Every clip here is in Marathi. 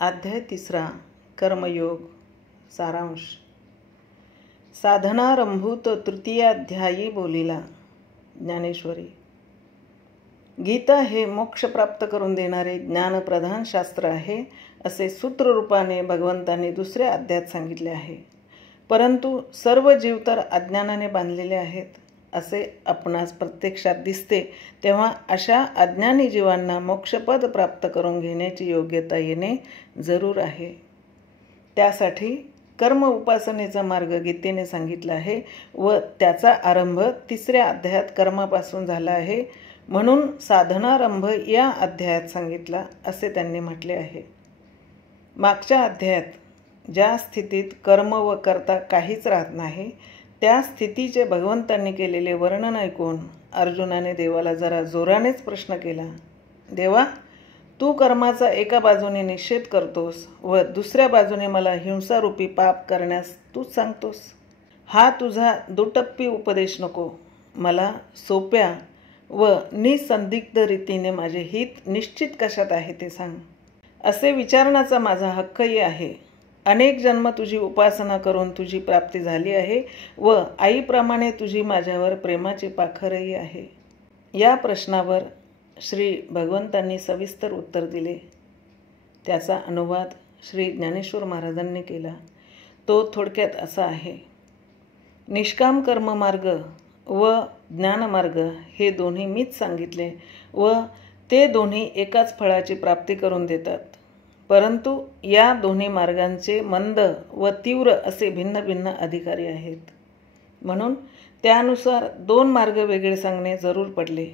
अध्याय 3 कर्मयोग सारांश. साधनारंभूत तृतीयाध्यायी बोलिला. ज्ञानेश्वरी. गीता हे मोक्ष प्राप्त करून देणारे ज्ञानप्रधान शास्त्र आहे असे सूत्ररूपाने भगवंतांनी दुसऱ्या अध्यायात सांगितले आहे. परंतु सर्व जीव तर अज्ञानाने बांधलेले आहेत असे आपणास प्रत्यक्षात दिसते, तेव्हा अशा अज्ञानी जीवांना मोक्षपद प्राप्त करून घेण्याची योग्यता येणे जरूर आहे. त्यासाठी कर्म उपासनेचा मार्ग गीतेने सांगितला आहे व त्याचा आरंभ 3ऱ्या अध्यायात कर्मापासून झाला आहे, म्हणून साधनारंभ या अध्यायात सांगितला असे त्यांनी म्हटले आहे. मागच्या अध्यायात ज्या स्थितीत कर्म व कर्ता काहीच राहत नाही त्या स्थितीचे भगवंतांनी केलेले वर्णन ऐकून अर्जुनाने देवाला जरा जोरानेच प्रश्न केला. देवा, तू कर्माचा एका बाजूने निषेध करतोस व दुसऱ्या बाजूने मला हिंसारूपी पाप करण्यास तूच सांगतोस. हा तुझा दुटप्पी उपदेश नको. मला सोप्या व निसंदिग्ध रीतीने माझे हित निश्चित कशात आहे ते सांग. असे विचारण्याचा माझा हक्कही आहे. अनेक जन्म तुझी उपासना करून तुझी प्राप्ती झाली आहे व आईप्रमाणे तुझी माझ्यावर प्रेमाची पाखरही आहे. या प्रश्नावर श्री भगवंतांनी सविस्तर उत्तर दिले. त्याचा अनुवाद श्री ज्ञानेश्वर महाराजांनी केला. तो थोडक्यात असा आहे. निष्काम कर्ममार्ग व ज्ञानमार्ग हे दोन्ही मीच सांगितले व ते दोन्ही एकाच फळाची प्राप्ती करून देतात. परंतु या दोन्ही मार्गांचे मंद व तीव्र असे भिन्न भिन्न अधिकारी आहेत, म्हणून त्यानुसार 2 मार्ग वेगळे सांगणे जरूर पडले.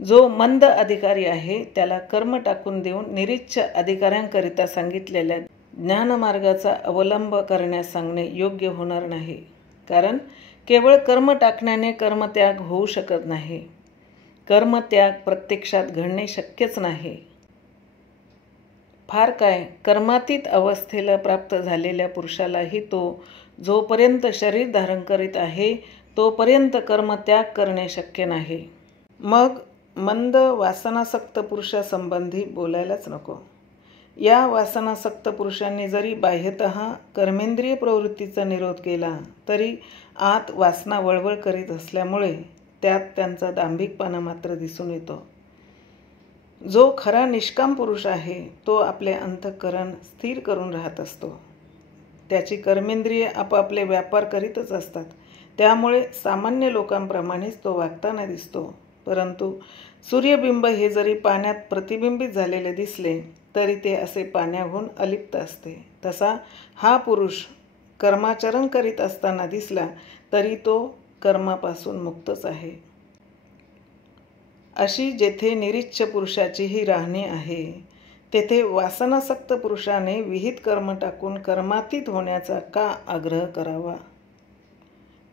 जो मंद अधिकारी आहे त्याला कर्म टाकून देऊन निरीच्छ अधिकाऱ्यांकरिता सांगितलेल्या ज्ञानमार्गाचा अवलंब करण्यास सांगणे योग्य होणार नाही, कारण केवळ कर्म टाकण्याने कर्मत्याग होऊ शकत नाही. कर्मत्याग प्रत्यक्षात घडणे शक्यच नाही. फार काय, कर्मातीत अवस्थेला प्राप्त झालेल्या पुरुषालाही तो जोपर्यंत शरीर धारण करीत आहे तोपर्यंत कर्मत्याग करणे शक्य नाही. मग मंद वासनासक्त पुरुषासंबंधी बोलायलाच नको. या वासनासक्त पुरुषांनी जरी बाह्यतः कर्मेंद्रिय प्रवृत्तीचा निरोध केला तरी आत वासना वळवळ करीत असल्यामुळे त्यात त्यांचा दांभिकपणा मात्र दिसून येतो. जो खरा निष्काम पुरुष आहे तो आपले अंतःकरण स्थिर करून राहत असतो. त्याची कर्मेंद्रिये आपापले व्यापार करीतच असतात, त्यामुळे सामान्य लोकांप्रमाणेच तो वागताना दिसतो. परंतु सूर्यबिंब हे जरी पाण्यात प्रतिबिंबित झालेले दिसले तरी ते असे पाण्याहून अलिप्त असते. तसा हा पुरुष कर्माचरण करीत असताना दिसला तरी तो कर्मापासून मुक्तच आहे. अशी जेथे निरीच्छ पुरुषाचीही राहणी आहे तेथे वासनासक्त पुरुषाने विहित कर्म टाकून कर्मातीत होण्याचा का आग्रह करावा.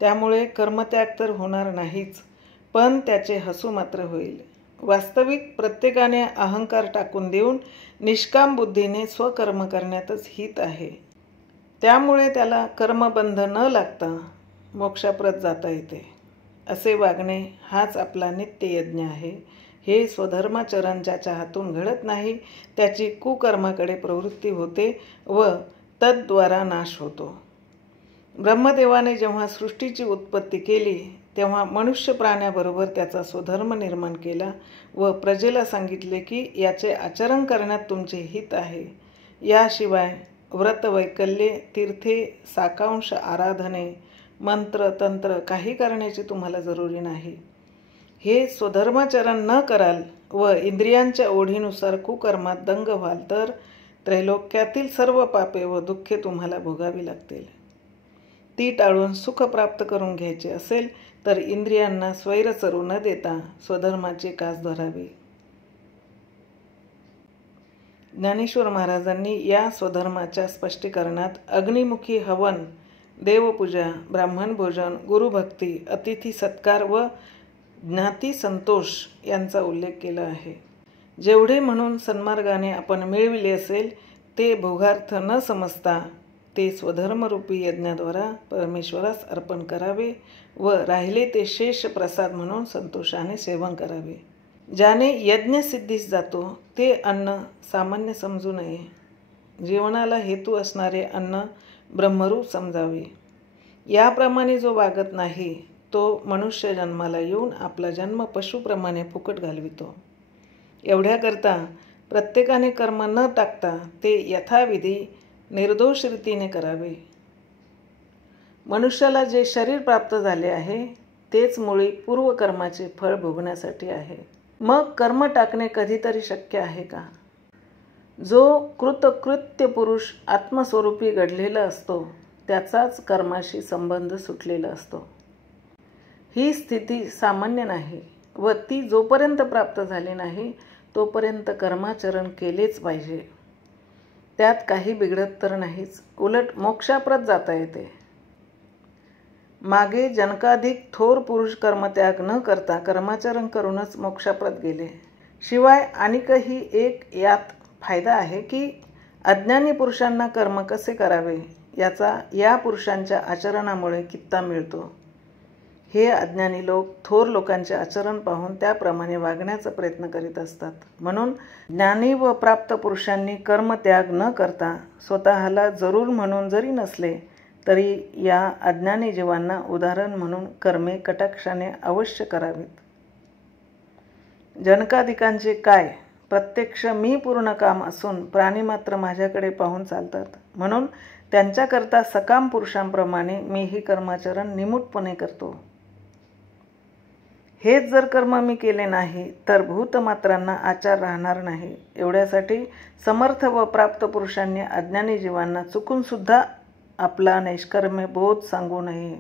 त्यामुळे कर्मत्याग तर होणार नाहीच, पण त्याचे हसू मात्र होईल. वास्तविक प्रत्येकाने अहंकार टाकून देऊन निष्काम बुद्धीने स्वकर्म करण्यातच हित आहे. त्यामुळे त्याला कर्मबंध न लागता मोक्षाप्रत जाता येते. असे वागणे हाच आपला नित्ययज्ञ आहे. हे स्वधर्माचरण ज्याच्या हातून घडत नाही त्याची कुकर्माकडे प्रवृत्ती होते व तद्द्वारा नाश होतो. ब्रह्मदेवाने जेव्हा सृष्टीची उत्पत्ती केली तेव्हा मनुष्य प्राण्याबरोबर त्याचा स्वधर्म निर्माण केला व प्रजेला सांगितले की याचे आचरण करण्यात तुमचे हित आहे. याशिवाय व्रतवैकल्ये, तीर्थे, साकांश आराधने, मंत्र तंत्र काही करण्याची तुम्हाला जरुरी नाही. हे स्वधर्माचरण न कराल व इंद्रियांच्या ओढीनुसार कुकर्मात दंग व्हाल तर त्रैलोक्यातील सर्व पापे व दुःखे तुम्हाला भोगावी लागतील. ती टाळून सुख प्राप्त करून घ्यायचे असेल तर इंद्रियांना स्वैर चरू न देता स्वधर्माची कास धरावी. ज्ञानेश्वर महाराजांनी या स्वधर्माच्या स्पष्टीकरणात अग्निमुखी हवन, देवपूजा, ब्राह्मण भोजन, गुरुभक्ती, अतिथी सत्कार व ज्ञाती संतोष यांचा उल्लेख केला आहे. जेवढे म्हणून सन्मार्गाने आपण मिळविले असेल ते भोगार्थ न समजता ते स्वधर्मरूपी यज्ञाद्वारा परमेश्वरास अर्पण करावे व राहिले ते शेष प्रसाद म्हणून संतोषाने सेवन करावे. ज्याने यज्ञसिद्धीस जातो ते अन्न सामान्य समजू नये. जीवनाला हेतू असणारे अन्न ब्रह्मरूप समजावे. याप्रमाणे जो वागत नाही तो मनुष्य जन्माला येऊन आपला जन्म पशुप्रमाणे फुकट घालवितो. एवढ्याकरता प्रत्येकाने कर्म न टाकता ते यथाविधी निर्दोष रीतीने करावे. मनुष्याला जे शरीर प्राप्त झाले आहे तेच मुळी पूर्वकर्माचे फळ भोगण्यासाठी आहे. मग कर्म टाकणे कधीतरी शक्य आहे का? जो कृतकृत्य पुरुष आत्मस्वरूपी घडलेला असतो त्याचाच कर्माशी संबंध सुटलेला असतो. ही स्थिती सामान्य नाही व ती जोपर्यंत प्राप्त झाली नाही तोपर्यंत कर्माचरण केलेच पाहिजे. त्यात काही बिघडत तर नाहीच, उलट मोक्षाप्रत जाता येते. मागे जनकाधिक थोर पुरुष कर्मत्याग न करता कर्माचरण करूनच मोक्षाप्रत गेले. शिवाय आणखी एक यात फायदा आहे की अज्ञानी पुरुषांना कर्म कसे करावे याचा या पुरुषांच्या आचरणामुळे कित्ता मिळतो. हे अज्ञानी लोक थोर लोकांचे आचरण पाहून त्याप्रमाणे वागण्याचा प्रयत्न करीत असतात. म्हणून ज्ञानी व प्राप्त पुरुषांनी कर्मत्याग न करता स्वतःला जरूर म्हणून जरी नसले तरी या अज्ञानी जीवांना उदाहरण म्हणून कर्मे कटाक्षाने अवश्य करावीत. जनकाधिकांचे काय? प्रत्यक्ष मी पूर्ण काम असून प्राणी मात्र माझ्याकडे पाहून चालतात. म्हणून त्यांच्याकरता सकाम पुरुषांप्रमाणे मीही कर्माचरण निमूटपणे करतो. हेच जर कर्म मी केले नाही तर भूतमात्रांना आचार राहणार नाही. एवढ्यासाठी समर्थ व प्राप्त पुरुषांनी अज्ञानी जीवांना चुकूनसुद्धा आपला नैष्कर्म्य बोध सांगू नये.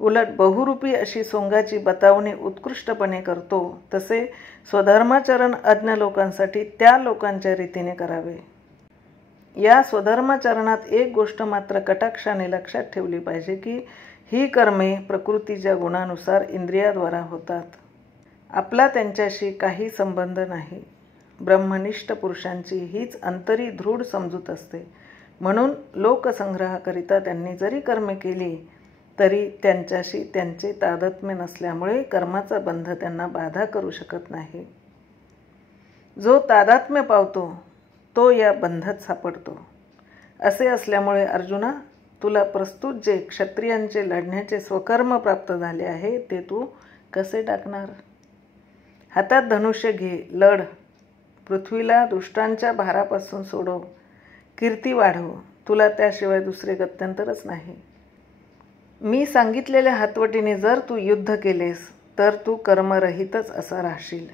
उलट बहुरूपी अशी सोंगाची बतावणी उत्कृष्टपणे करतो तसे स्वधर्माचरण अज्ञ लोकांसाठी त्या लोकांच्या रीतीने करावे. या स्वधर्माचरणात एक गोष्ट मात्र कटाक्षाने लक्षात ठेवली पाहिजे की ही कर्मे प्रकृतीच्या गुणानुसार इंद्रियाद्वारा होतात. आपला त्यांच्याशी काही संबंध नाही. ब्रह्मनिष्ठ पुरुषांची हीच अंतरी दृढ समजूत असते. म्हणून लोकसंग्रहाकरिता त्यांनी जरी कर्मे केली तरी त्यांच्याशी त्यांचे तादात्म्य नसल्यामुळे कर्माचा बंध त्यांना बाधा करू शकत नाही. जो तादात्म्य पावतो तो या बंधात सापडतो. असे असल्यामुळे अर्जुना, तुला प्रस्तुत जे क्षत्रियांचे लढण्याचे स्वकर्म प्राप्त झाले आहे ते तू कसे टाकणार? हातात धनुष्य घे, लढ. पृथ्वीला दुष्टांच्या भारापासून सोडव, कीर्ती वाढव. तुला त्याशिवाय दुसरे गत्यंतरच नाही. मी सांगितलेल्या हातवटीने जर तू युद्ध केलेस तर तू कर्मरहितच असा राहशील.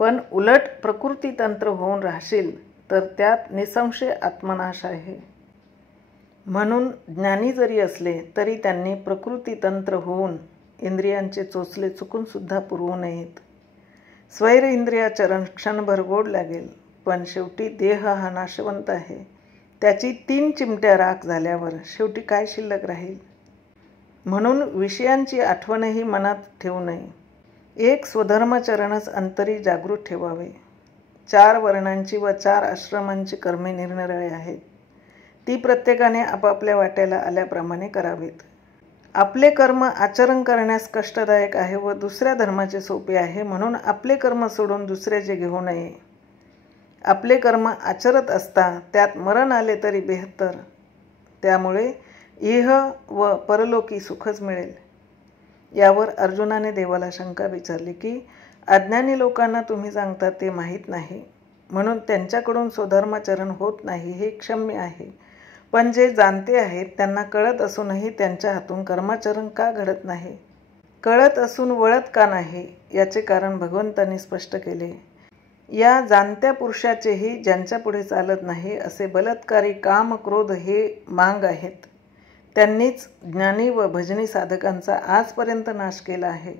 पण उलट प्रकृतीतंत्र होऊन राहशील तर त्यात निसंशय आत्मनाश आहे. म्हणून ज्ञानी जरी असले तरी त्यांनी प्रकृतीतंत्र होऊन इंद्रियांचे चोचले चुकूनसुद्धा पुरवू नयेत. स्वैर इंद्रियाचरण क्षणभर गोड लागेल पण शेवटी देह हा नाशवंत आहे. त्याची 3 चिमट्या राख झाल्यावर शेवटी काय शिल्लक राहील? म्हणून विषयांची आठवणही मनात ठेवू नये. एक स्वधर्माचरणच अंतरी जागृत ठेवावे. 4 वर्णांची व 4 आश्रमांची कर्मे निरनिराळी आहेत. ती प्रत्येकाने आपापल्या वाट्याला आल्याप्रमाणे करावीत. आपले कर्म आचरण करण्यास कष्टदायक आहे व दुसऱ्या धर्माचे सोपे आहे. म्हणून आपले कर्म सोडून दुसऱ्याचे घेऊ नये. आपले कर्म आचरत असता त्यात मरण आले तरी बेहत्तर. त्यामुळे इह व परलोकी सुखच मिळेल. यावर अर्जुनाने देवाला शंका विचारली की अज्ञानी लोकांना तुम्ही सांगता ते माहीत नाही म्हणून त्यांच्याकडून स्वधर्माचरण होत नाही हे क्षम्य आहे. पण जे जाणते आहेत त्यांना कळत असूनही त्यांच्या हातून कर्माचरण का घडत नाही? कळत असून वळत का नाही याचे कारण भगवंतांनी स्पष्ट केले. या जाणत्या पुरुषाचेही ज्यांच्यापुढे चालत नाही असे बलात्कारी काम क्रोध हे मांग आहेत. त्यांनीच ज्ञानी व भजनी साधकांचा आजपर्यंत नाश केला आहे.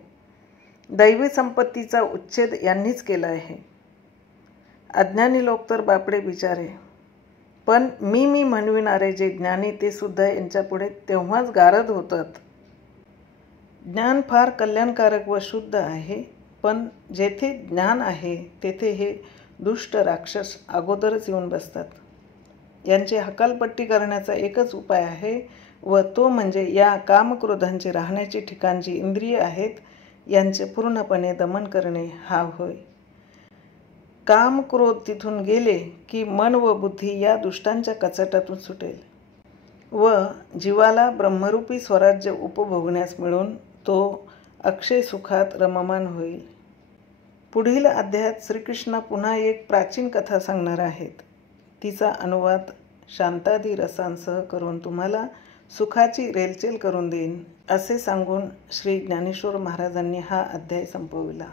दैवी संपत्तीचा उच्छेद यांनीच केला आहे. अज्ञानी लोक तर बापडे बिचारे. पण मी म्हणविणारे जे ज्ञानी ते सुद्धा यांच्यापुढे तेव्हाच गारद होतात. ज्ञान फार कल्याणकारक व शुद्ध आहे. पण जेथे ज्ञान आहे तेथे हे दुष्ट राक्षस अगोदरच येऊन बसतात. यांची हकालपट्टी करण्याचा एकच उपाय आहे व तो म्हणजे या कामक्रोधांचे राहण्याची ठिकाण जी इंद्रिय आहेत यांचे पूर्णपणे दमन करणे हा होय. काम क्रोध तिथून गेले की मन व बुद्धी या दुष्टांच्या कचाट्यातून सुटेल व जीवाला ब्रह्मरूपी स्वराज्य उपभोगण्यास मिळून तो अक्षय सुखात रममान होईल. पुढील अध्यायात श्रीकृष्ण पुन्हा एक प्राचीन कथा सांगणार आहेत. तिचा अनुवाद शांतादी रसांसह करून तुम्हाला सुखाची रेलचेल करून देईन, असे सांगून श्री ज्ञानेश्वर महाराजांनी हा अध्याय संपविला.